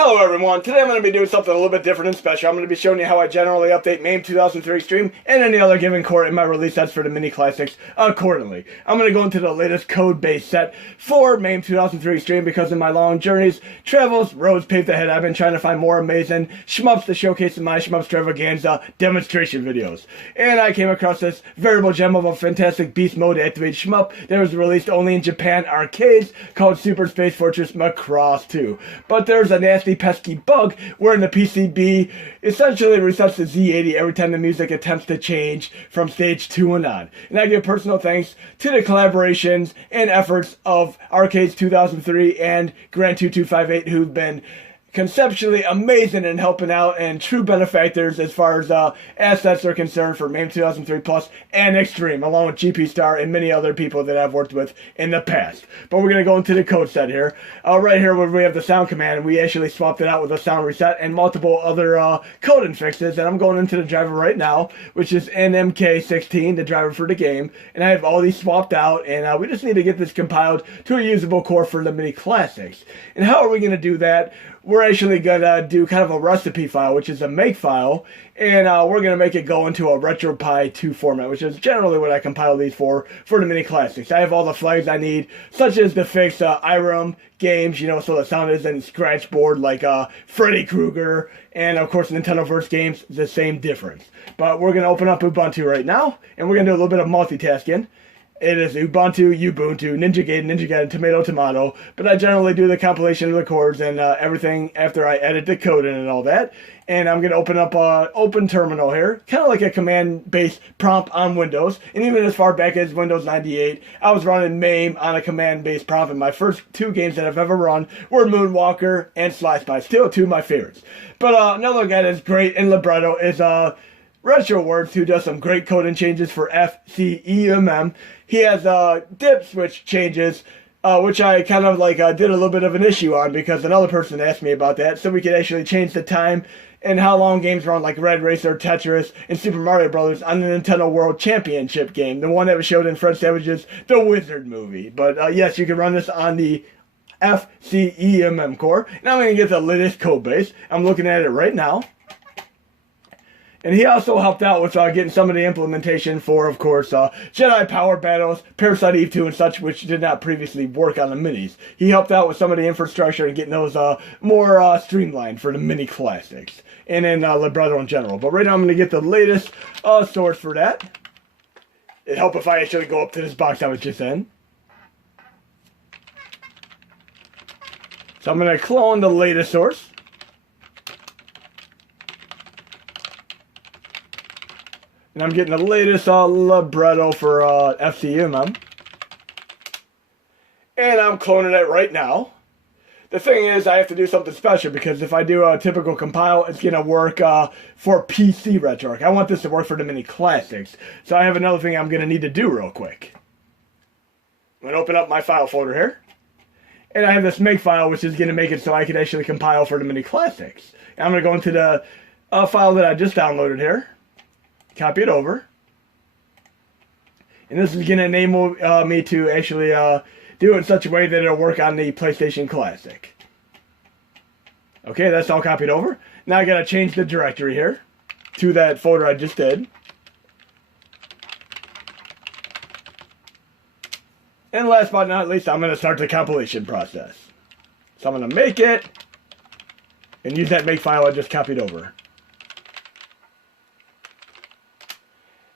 Hello everyone, today I'm going to be doing something a little bit different and special. I'm going to be showing you how I generally update MAME 2003 Xtreme and any other given core in my release sets for the mini classics accordingly. I'm going to go into the latest code base set for MAME 2003 Xtreme because in my long journeys, travels, roads paved ahead, I've been trying to find more amazing shmups to showcase in my Shmups Extravaganza demonstration videos. And I came across this veritable gem of a fantastic beast mode activated shmup that was released only in Japan arcades called Super Space Fortress Macross II. But there's a nasty pesky bug wherein the PCB essentially resets to Z80 every time the music attempts to change from stage 2 and on. And I give personal thanks to the collaborations and efforts of Arcades 2003 and Grand 2258 who've been conceptually amazing and helping out and true benefactors as far as assets are concerned for MAME 2003 Plus and Xtreme, along with GP Star and many other people that I've worked with in the past. But we're going to go into the code set here. Right here where we have the sound command, we actually swapped it out with a sound reset and multiple other coding fixes. And I'm going into the driver right now, which is NMK16, the driver for the game. And I have all these swapped out, and we just need to get this compiled to a usable core for the mini classics. And how are we going to do that? We're actually going to do kind of a recipe file, which is a make file, and we're going to make it go into a RetroPie 2 format, which is generally what I compile these for the mini classics. I have all the flags I need, such as to fix IRAM games, so the sound isn't scratch board like Freddy Krueger, and of course Nintendoverse games, the same difference. But we're going to open up Ubuntu right now, and we're going to do a little bit of multitasking. It is Ubuntu, Ninja Gaiden, Tomato, but I generally do the compilation of the chords and everything after I edit the code in and all that. And I'm going to open up Open Terminal here, kind of like a command-based prompt on Windows. And even as far back as Windows 98, I was running MAME on a command-based prompt, and my first two games that I've ever run were Moonwalker and Sly Spy, still two of my favorites. But another guy that's great in libretto is RetroWords, who does some great coding changes for FCEMM. He has dip switch changes, which I kind of did a little bit of an issue on because another person asked me about that, so we could actually change the time and how long games run, like Red Racer, Tetris, and Super Mario Brothers on the Nintendo World Championship game, the one that was showed in Fred Savage's The Wizard movie. But yes, you can run this on the FCEMM core, and I'm going to get the latest code base. I'm looking at it right now. And he also helped out with getting some of the implementation for, of course, Jedi Power Battles, Parasite Eve 2, and such, which did not previously work on the minis. He helped out with some of the infrastructure and getting those more streamlined for the mini classics and in libretto in general. But right now I'm going to get the latest source for that. It'd help if I actually go up to this box I was just in. So I'm going to clone the latest source. And I'm getting the latest libretto for FCEMM. And I'm cloning it right now. The thing is, I have to do something special because if I do a typical compile, it's going to work for PC RetroArch. I want this to work for the mini classics. So I have another thing I'm going to need to do real quick. I'm going to open up my file folder here. And I have this make file, which is going to make it so I can actually compile for the mini classics. And I'm going to go into the file that I just downloaded here. Copy it over, and this is going to enable me to actually do it in such a way that it'll work on the PlayStation Classic. Okay, that's all copied over. Now I got to change the directory here to that folder I just did. And last but not least, I'm going to start the compilation process. So I'm going to make it and use that make file I just copied over.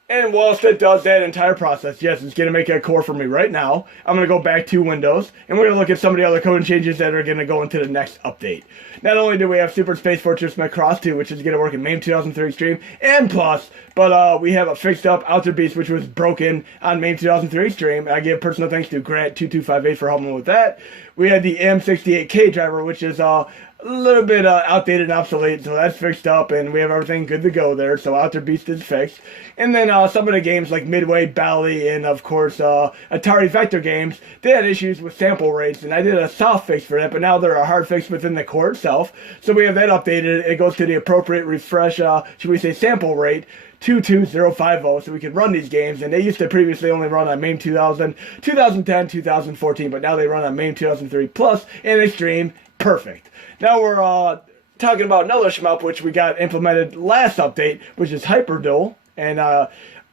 And whilst it does that entire process, yes, it's going to make a core for me right now. I'm going to go back to Windows, and we're going to look at some of the other coding changes that are going to go into the next update. Not only do we have Super Space Fortress Macross II, which is going to work in MAME 2003 Xtreme and Plus, but we have a fixed up Outer Beast, which was broken on MAME 2003 Xtreme. I give personal thanks to Grant 2258 for helping with that. We had the M68K driver, which is a little bit outdated and obsolete, so that's fixed up, and we have everything good to go there, so Outer Beast is fixed. And then some of the games like Midway, Bally, and of course Atari Vector games, they had issues with sample rates, and I did a soft fix for that, but now they're a hard fix within the core itself, so we have that updated. It goes to the appropriate refresh, should we say sample rate, 22050, so we could run these games, and they used to previously only run on MAME 2000, 2010, 2014, but now they run on MAME 2003 Plus and Xtreme, Perfect. Now we're talking about another shmup which we got implemented last update, which is Hyperdual, and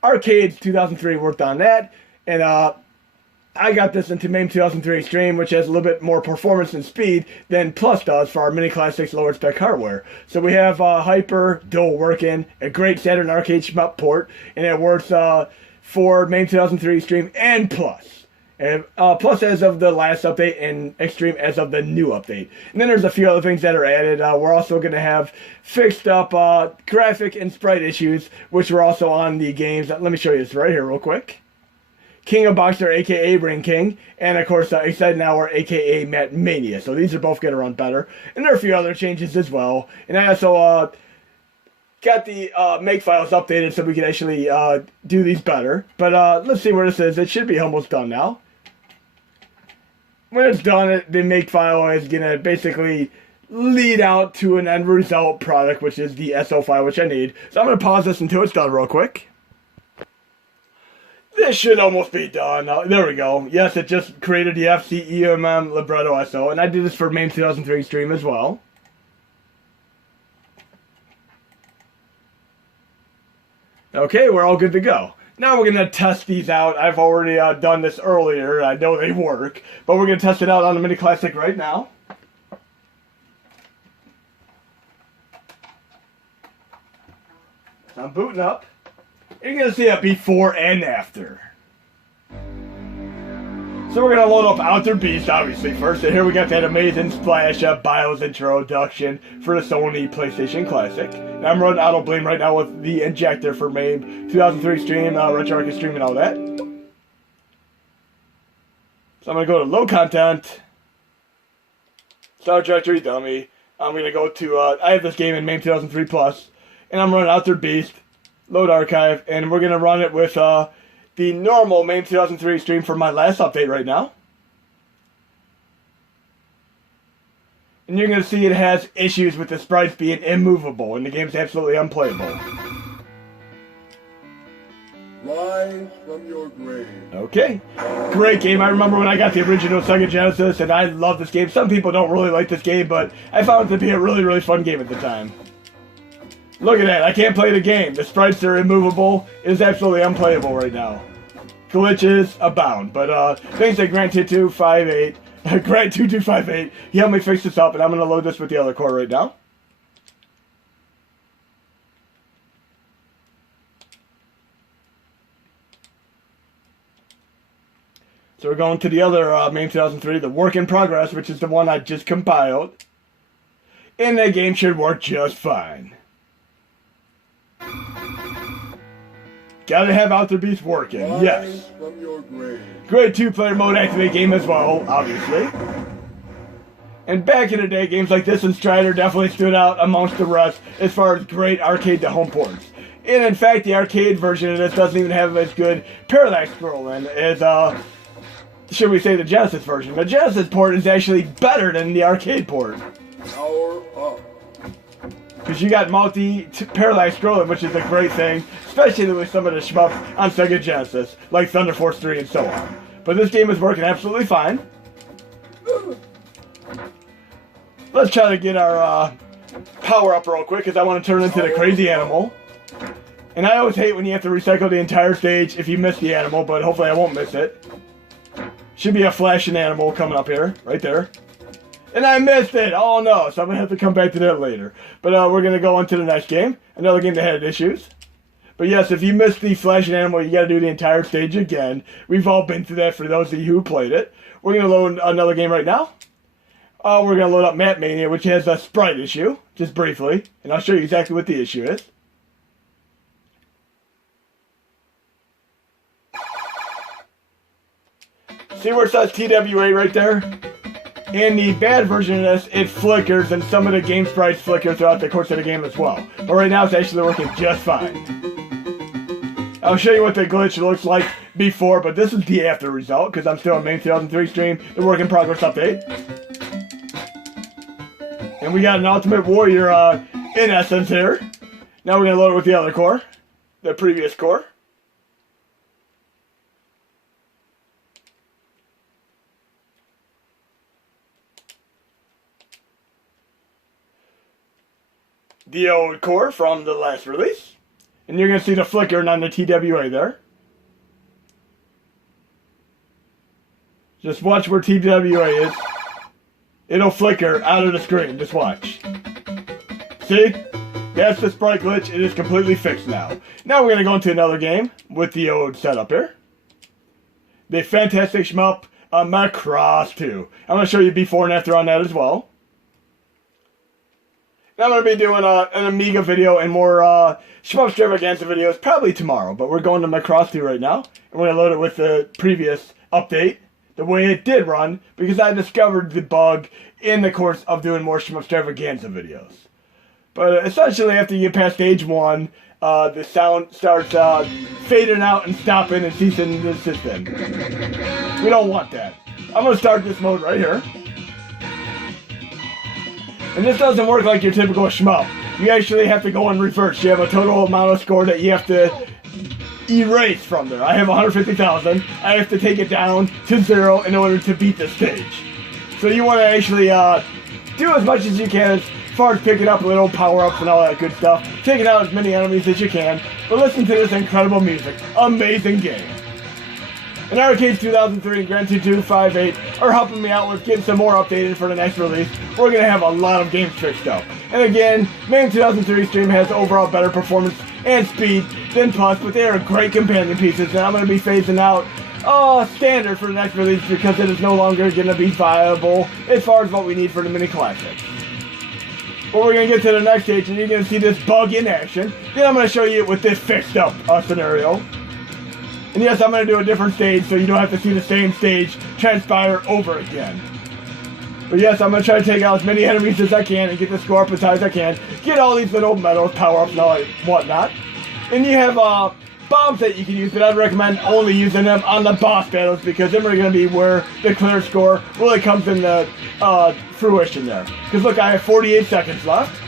Arcade 2003 worked on that, and I got this into MAME 2003 Xtreme, which has a little bit more performance and speed than Plus does for our Mini Classics lower spec hardware. So we have Hyperdual working, a great Saturn Arcade shmup port, and it works for MAME 2003 Xtreme and Plus. And, Plus as of the last update, and Xtreme as of the new update. And then there's a few other things that are added. We're also going to have fixed up graphic and sprite issues, which were also on the games. Let me show you this right here real quick. King of Boxer, aka Ring King, and of course Excited Hour, aka Matt Mania. So these are both going to run better. And there are a few other changes as well. And I also got the make files updated so we can actually do these better. But let's see where this is. It should be almost done now. When it's done, the make file is going to basically lead out to an end result product, which is the SO file, which I need. So I'm going to pause this until it's done real quick. This should almost be done. There we go. Yes, it just created the FCEMM libretto SO, and I did this for MAME 2003 Xtreme as well. Okay, we're all good to go. Now we're going to test these out. I've already done this earlier. I know they work. But we're going to test it out on the Mini Classic right now. I'm booting up. You're going to see a before and after. So we're going to load up Outer Beast, obviously, first. And here we got that amazing Splash BIOS introduction for the Sony PlayStation Classic. Now I'm running Auto Blame right now with the injector for MAME 2003 Xtreme, Retro Arcade Stream, and all that. So I'm going to go to Low Content, Start Directory Dummy. I'm going to go to, I have this game in MAME 2003 Plus, and I'm running Outer Beast, Load Archive, and we're going to run it with the normal MAME 2003 Xtreme for my last update right now. And you're going to see it has issues with the sprites being immovable, and the game's absolutely unplayable. Rise from your grave. Okay. Great game. I remember when I got the original Sega Genesis, and I love this game. Some people don't really like this game, but I found it to be a really, really fun game at the time. Look at that. I can't play the game. The sprites are immovable. It is absolutely unplayable right now. Glitches abound. But thanks to Grant2258, Grant2258, he helped me fix this up, and I'm going to load this with the other core right now. So we're going to the other MAME 2003, the work in progress, which is the one I just compiled. And that game should work just fine. Gotta have Outer Beast working, yes. From your grave. Great 2-player mode activate game as well, obviously. And back in the day, games like this and Strider definitely stood out amongst the rest as far as great arcade to home ports. And in fact, the arcade version of this doesn't even have as good parallax scrolling as, should we say, the Genesis version. The Genesis port is actually better than the arcade port. Power up. Because you got multi-parallax scrolling, which is a great thing, especially with some of the shmups on Sega Genesis, like Thunder Force 3 and so on. But this game is working absolutely fine. Let's try to get our power up real quick, because I want to turn into the crazy animal. And I always hate when you have to recycle the entire stage if you miss the animal, but hopefully I won't miss it. Should be a flashing animal coming up here, right there. And I missed it! Oh no, so I'm going to have to come back to that later. But we're going to go on to the next game. Another game that had issues. But yes, if you missed the flashing animal, you got to do the entire stage again. We've all been through that for those of you who played it. We're going to load another game right now. We're going to load up Matt Mania, which has a sprite issue, just briefly. And I'll show you exactly what the issue is. See where it says TWA right there? In the bad version of this, it flickers, and some of the game sprites flicker throughout the course of the game as well. But right now, it's actually working just fine. I'll show you what the glitch looks like before, but this is the after result, because I'm still on MAME 2003 Xtreme, the work in progress update. And we got an Ultimate Warrior in essence here. Now we're going to load it with the other core, the previous core. the old core from the last release. And you're going to see the flickering on the TWA there. Just watch where TWA is. It'll flicker out of the screen. Just watch. See? That's the sprite glitch. It is completely fixed now. Now we're going to go into another game with the old setup here. The fantastic shmup, Macross II. I'm going to show you before and after on that as well. Now I'm going to be doing an Amiga video and more shmup extravaganza videos probably tomorrow. But we're going to Macross II right now. And we're going to load it with the previous update. The way it did run, because I discovered the bug in the course of doing more shmup extravaganza videos. But essentially, after you get past stage 1, the sound starts fading out and stopping and ceasing the system. We don't want that. I'm going to start this mode right here. And this doesn't work like your typical shmup. You actually have to go in reverse. You have a total amount of score that you have to erase from there. I have 150,000. I have to take it down to 0 in order to beat the stage. So you want to actually do as much as you can as far as picking up little power-ups and all that good stuff. Taking out as many enemies as you can. But listen to this incredible music. Amazing game. And Arcade 2003 and Grand 2258 are helping me out with getting some more updated for the next release. We're going to have a lot of games fixed up. And again, MAME 2003 Xtreme has overall better performance and speed than Plus, but they are great companion pieces, and I'm going to be phasing out standard for the next release because it is no longer going to be viable as far as what we need for the mini classics. But we're going to get to the next stage, and you're going to see this bug in action. Then I'm going to show you with this fixed up scenario. And yes, I'm going to do a different stage so you don't have to see the same stage transpire over again. But yes, I'm going to try to take out as many enemies as I can and get the score up as high as I can. Get all these little medals, power-ups, and all that whatnot. And you have bombs that you can use, but I'd recommend only using them on the boss battles because them are going to be where the clear score really comes into fruition there. Because look, I have 48 seconds left.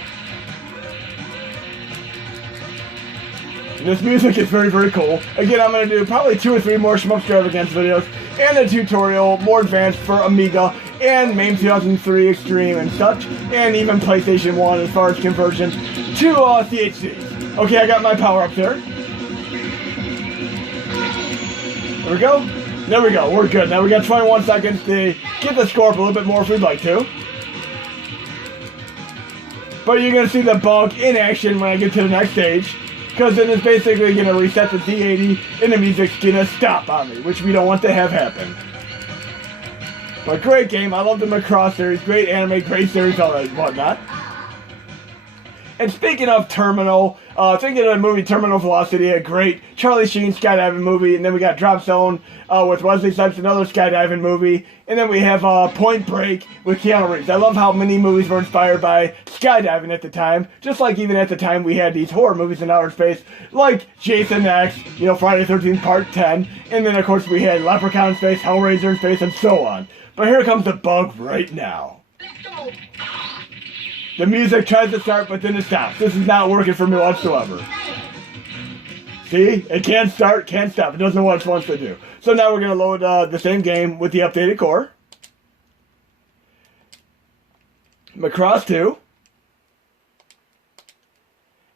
And this music is very, very cool. Again, I'm going to do probably 2 or 3 more shmup extravaganza videos and a tutorial, more advanced for Amiga and MAME 2003 Xtreme and such, and even PlayStation 1 as far as conversion to CHCs. Okay, I got my power-up there. There we go. There we go. We're good. Now we got 21 seconds to get the score up a little bit more if we'd like to. But you're going to see the bug in action when I get to the next stage. Because then it's basically going to reset the Z80 and the music's going to stop on me, which we don't want to have happen. But great game. I love the Macross series. Great anime, great series, all that whatnot. And speaking of Terminal, thinking of the movie Terminal Velocity, a great Charlie Sheen skydiving movie. And then we got Drop Zone with Wesley Snipes, another skydiving movie. And then we have Point Break with Keanu Reeves. I love how many movies were inspired by skydiving at the time. Just like even at the time we had these horror movies in outer space, like Jason X, you know, Friday the 13th Part 10. And then of course we had Leprechaun in space, Hellraiser in space, and so on. But here comes the bug right now. The music tries to start, but then it stops. This is not working for me whatsoever. See? It can't start, can't stop. It doesn't know what it wants to do. So now we're going to load the same game with the updated core. Macross II.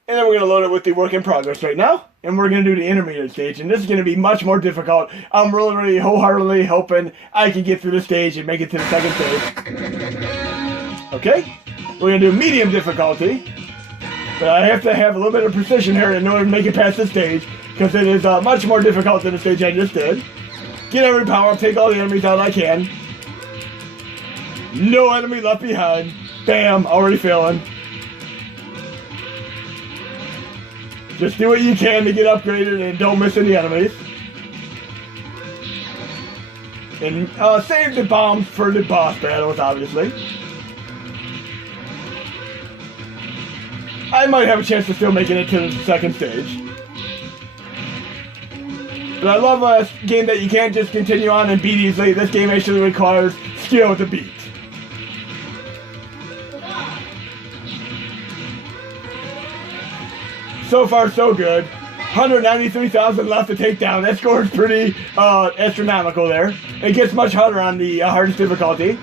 And then we're going to load it with the work in progress right now. And we're going to do the intermediate stage. And this is going to be much more difficult. I'm really wholeheartedly hoping I can get through the stage and make it to the second stage. Okay? We're going to do medium difficulty. But I have to have a little bit of precision here in order to make it past the stage. Because it is much more difficult than the stage I just did. Get every power up, take all the enemies out I can. No enemy left behind. Bam, already failing. Just do what you can to get upgraded and don't miss any enemies. And save the bombs for the boss battles, obviously. I might have a chance of still making it to the second stage. But I love a game that you can't just continue on and beat easily. This game actually requires skill to beat. So far, so good. 193,000 left to take down. That score is pretty astronomical there. It gets much harder on the hardest difficulty.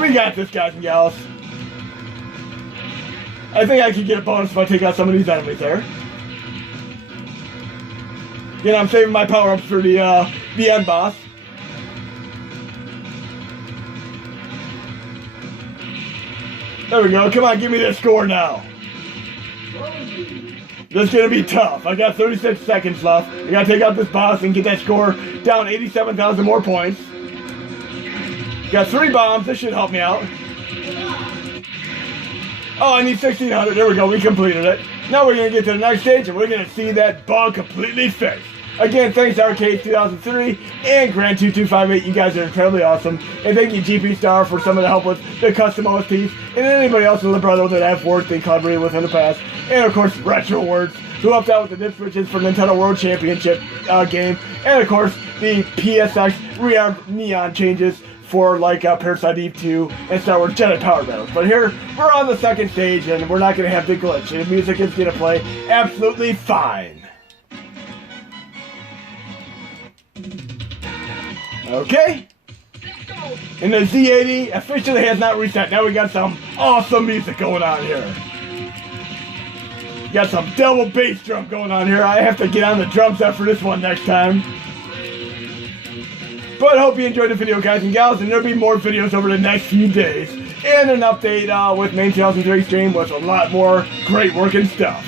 We got this, guys and gals. I think I could get a bonus if I take out some of these enemies there. Again, I'm saving my power-ups for the end boss. There we go. Come on, give me this score now. This is going to be tough. I got 36 seconds left. I got to take out this boss and get that score down 87,000 more points. Got 3 bombs. This should help me out. Oh, I need 1,600. There we go. We completed it. Now we're going to get to the next stage and we're going to see that bug completely fixed. Again, thanks to Arcade 2003 and Grand 2258. You guys are incredibly awesome. And thank you, GP Star, for some of the help with the custom OSTs. And anybody else in Libretto that I've worked and collaborated with in the past. And of course, Retro Words, who helped out with the dip switches for Nintendo World Championship game. And of course, the PSX Rearmed Neon changes for like Parasite Eve 2 and Star Wars Jedi Power Battles. But here, we're on the second stage and we're not going to have the glitch. The music is going to play absolutely fine. Okay, and the Z80 officially has not reset. Now we got some awesome music going on here. Got some double bass drum going on here. I have to get on the drum set for this one next time. But I hope you enjoyed the video, guys and gals, and there'll be more videos over the next few days. And an update with MAME 2003 Xtreme with a lot more great working stuff.